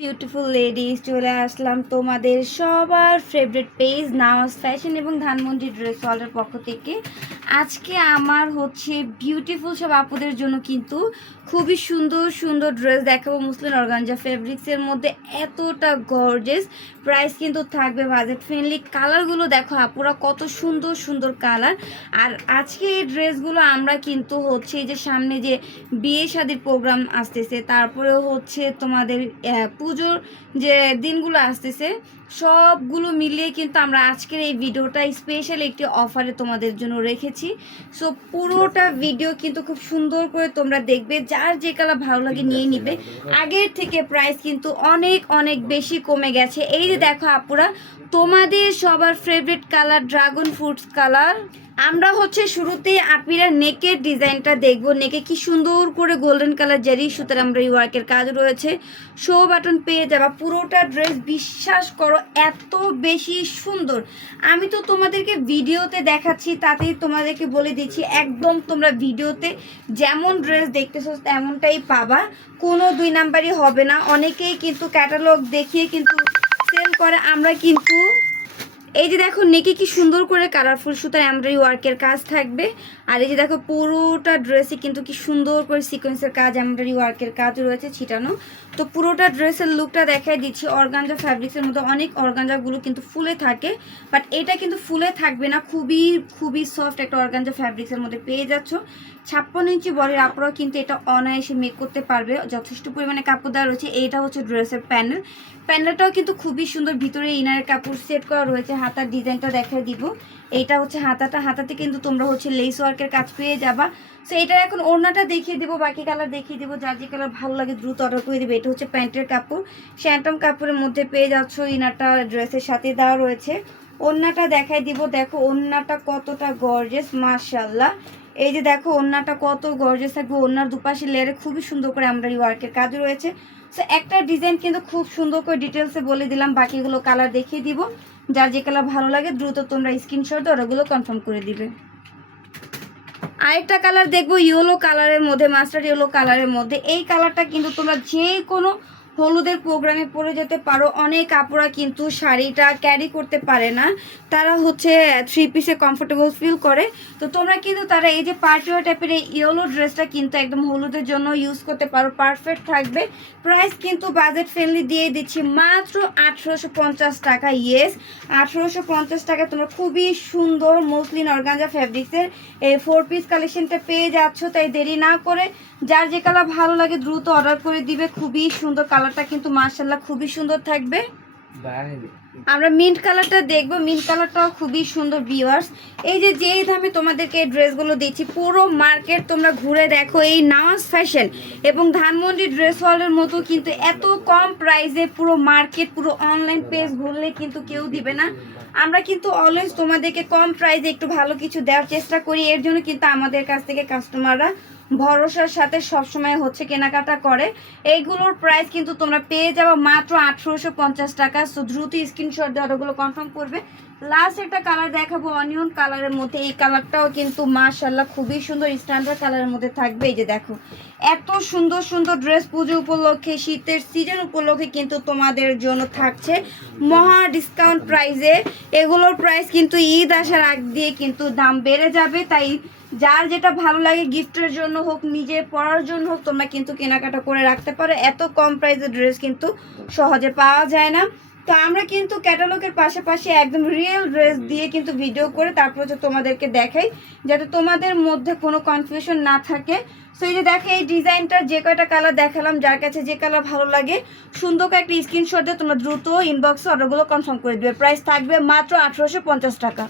Beautiful ladies চলে আসলাম তোমাদের সবার ফেভারিট পেজ নাওয়াজ ফ্যাশন এবং ধানমন্ডি ড্রেস ওয়ালের পক্ষ থেকে। আজকে আমার হচ্ছে বিউটিফুল সব আপুদের জন্য কিন্তু খুবই সুন্দর সুন্দর ড্রেস দেখাবো মুসলিম অর্গানজা ফেব্রিক্সের মধ্যে। এতটা গর্জেস প্রাইস কিন্তু থাকবে বাজেট ফ্রেন্ডলি কালারগুলো দেখো আপুরা কত সুন্দর সুন্দর কালার আর আজকে এই ড্রেসগুলো আমরা কিন্তু হচ্ছে যে সামনে যে বিয়ে শাদির প্রোগ্রাম আসতেছে তারপরে হচ্ছে তোমাদের পুজোর যে দিনগুলো আসতেছে সবগুলো মিলিয়ে কিন্তু আমরা আজকের এই ভিডিওটা স্পেশাল একটি অফারে তোমাদের জন্য রেখেছি। সো পুরোটা ভিডিও কিন্তু খুব সুন্দর করে তোমরা দেখবে যার যে কালার ভালো লাগে নিয়ে নিবে। আগের থেকে প্রাইস কিন্তু অনেক অনেক বেশি কমে গেছে। এই যে দেখো আপুরা তোমাদের সবার favourite colour dragon fruits colour আমরা হচ্ছে শুরুতে আপিরা নেকের ডিজাইনটা দেখব। নেকে কি সুন্দর করে গোল্ডেন কালার জারি সুতার আমরা এই ওয়ার্কের কাজ রয়েছে। শো বাটন পেয়ে যাবা। পুরোটা ড্রেস বিশ্বাস করো, এত বেশি সুন্দর। আমি তো তোমাদেরকে ভিডিওতে দেখাচ্ছি, তাতেই তোমাদেরকে বলে দিচ্ছি, একদম তোমরা ভিডিওতে যেমন ড্রেস দেখতেছো তেমনটাই পাবা। কোনো দুই নাম্বারই হবে না। অনেকেই কিন্তু ক্যাটালগ দেখিয়ে কিন্তু সেল করে। আমরা কিন্তু এই যে দেখো নেকে কি সুন্দর করে কালারফুল সুতার এমব্রয়ডারি ওয়ার্কের কাজ থাকবে। আর এই যে দেখো পুরোটা ড্রেসে কিন্তু কি সুন্দর করে সিকোয়েন্সের কাজ এমব্রয়ডারি ওয়ার্কের কাজ রয়েছে ছিটানো। তো পুরোটা ড্রেসের লুকটা দেখাই দিচ্ছি। অর্গানজা ফ্যাব্রিক্সের মধ্যে অনেক অর্গানজাগুলো কিন্তু ফুলে থাকে। বাট এটা কিন্তু ফুলে থাকবে না। খুবই খুবই সফট একটা অর্গানজা ফ্যাব্রিক্সের মধ্যে পেয়ে যাচ্ছ। ছাপ্পান্ন ইঞ্চি বডির আপনারাও কিন্তু এটা অনায়াসে মেক করতে পারবে। যথেষ্ট পরিমাণে কাপড় দেওয়া রয়েছে। এইটা হচ্ছে ড্রেসের প্যানেল প্যানেলটাও কিন্তু খুবই সুন্দর। ভিতরে ইনারের কাপড় সেট করা রয়েছে। হাতার ডিজাইনটা দেখাই দিব। এইটা হচ্ছে হাতাটা। হাতাতে কিন্তু তোমরা হচ্ছে লেস ওয়ার্কের কাজ পেয়ে যাবা। সো এটার এখন ওড়নাটা দেখিয়ে দিব, বাকি কালার দেখিয়ে দিব, যার যে কালার ভালো লাগে দ্রুত অর্ডার করে দেবে। এটা হচ্ছে প্যান্টের কাপড়। শ্যান্টম কাপড়ের মধ্যে পেয়ে যাচ্ছ, ইনারটা ড্রেসের সাথে দেওয়া রয়েছে। ওড়নাটা দেখাই দিব। দেখো, ওড়নাটা কতটা গর্জেস মার্শাল্লাহ এই যে দেখো, ওড়নাটা কত গর্জেস থাকবে। ওড়নার দুপাশে লেয়ারে খুবই সুন্দর করে আমরা ওয়ার্কের কাজ রয়েছে। সো একটা ডিজাইন কিন্তু খুব সুন্দর করে ডিটেলসে বলে দিলাম। বাকিগুলো কালার দেখিয়ে দিব। যার যে কালার ভালো লাগে, দ্রুত তোমরা স্ক্রিনশট দিয়ে ওগুলো কনফার্ম করে দিবে। আরেকটা কালার দেখব ইয়েলো কালারের মধ্যে মাস্টার ইয়েলো কালারের মধ্যে। এই কালারটা কিন্তু তোমরা যে কোনো হলুদের প্রোগ্রামে পরে যেতে পারো। অনেক কাপড়া কিন্তু শাড়িটা ক্যারি করতে পারে না। তারা হচ্ছে থ্রি পিসে কমফোর্টেবল ফিল করে। তো তোমরা কিন্তু তারা এই যে পার্টিওয়ার টাইপের এই ইয়েলো ড্রেসটা কিন্তু একদম হলুদের জন্য ইউজ করতে পারো। পারফেক্ট থাকবে। প্রাইস কিন্তু বাজেট ফ্রেন্ডলি দিয়ে দিচ্ছি। মাত্র আঠেরোশো পঞ্চাশ টাকা ইয়েস আঠেরোশো পঞ্চাশ টাকা তোমরা খুবই সুন্দর মসলিন অর্গানজা ফ্যাব্রিক্সের এই ফোর পিস কালেকশনটা পেয়ে যাচ্ছ। তাই দেরি না করে যার যে কালার ভালো লাগে দ্রুত অর্ডার করে দিবে। খুবই সুন্দর কালারটা কিন্তু মার্শাল্লাহ খুবই সুন্দর থাকবে। আমরা মিন্ট কালারটা দেখব মিন্ট কালারটাও খুবই সুন্দর ভিউয়ার্স এই যে যেই দামে তোমাদেরকে এই ড্রেসগুলো দিচ্ছি পুরো মার্কেট তোমরা ঘুরে দেখো এই নাওয়াজ ফ্যাশন এবং ধানমন্ডি ড্রেস হলের মতো কিন্তু এত কম প্রাইসে পুরো মার্কেট পুরো অনলাইন পেজ ঘুরলে কিন্তু কেউ দিবে না। আমরা কিন্তু অলওয়েজ তোমাদেরকে কম প্রাইসে একটু ভালো কিছু দেওয়ার চেষ্টা করি এর জন্য কিন্তু আমাদের কাছ থেকে কাস্টমাররা ভরসার সাথে সবসময় হচ্ছে কেনাকাটা করে। এইগুলোর প্রাইস কিন্তু তোমরা পেয়ে যাবে মাত্র আঠেরোশো পঞ্চাশ টাকা। সো দ্রুত স্ক্রিনশট দিয়ে অর্ডারগুলো কনফার্ম করবে। লাস্ট একটা কালার দেখাবো অনিয়ন কালারের মধ্যে। এই কালারটাও কিন্তু মাশাল্লাহ খুবই সুন্দর স্ট্যান্ডার্ড কালারের মধ্যে থাকবে। এই যে দেখো, এত সুন্দর সুন্দর ড্রেস পুজো উপলক্ষে, শীতের সিজন উপলক্ষে কিন্তু তোমাদের জন্য থাকছে মহা ডিসকাউন্ট প্রাইসে এগুলোর প্রাইস কিন্তু ঈদ আসার আগ দিয়ে কিন্তু দাম বেড়ে যাবে। তাই যার যেটা ভালো লাগে গিফটের জন্য হোক, নিজে পরার জন্য হোক, তোমরা কিন্তু কেনাকাটা করে রাখতে পারো। এত কম প্রাইসের ড্রেস কিন্তু সহজে পাওয়া যায় না। তো আমরা কিন্তু ক্যাটালগের পাশাপাশি একদম রিয়েল ড্রেস দিয়ে কিন্তু ভিডিও করে তারপর হচ্ছে তোমাদেরকে দেখাই, যাতে তোমাদের মধ্যে কোনো কনফিউশন না থাকে। সো এই যে দেখো, এই ডিজাইনটার যে কয়টা কালার দেখালাম, যার কাছে যে কালার ভালো লাগে, সুন্দর করে একটা স্ক্রিনশট দিয়ে তোমরা দ্রুত ইনবক্সে অর্ডারগুলো কনফার্ম করে দেবে। প্রাইস থাকবে মাত্র আঠেরোশো পঞ্চাশ টাকা।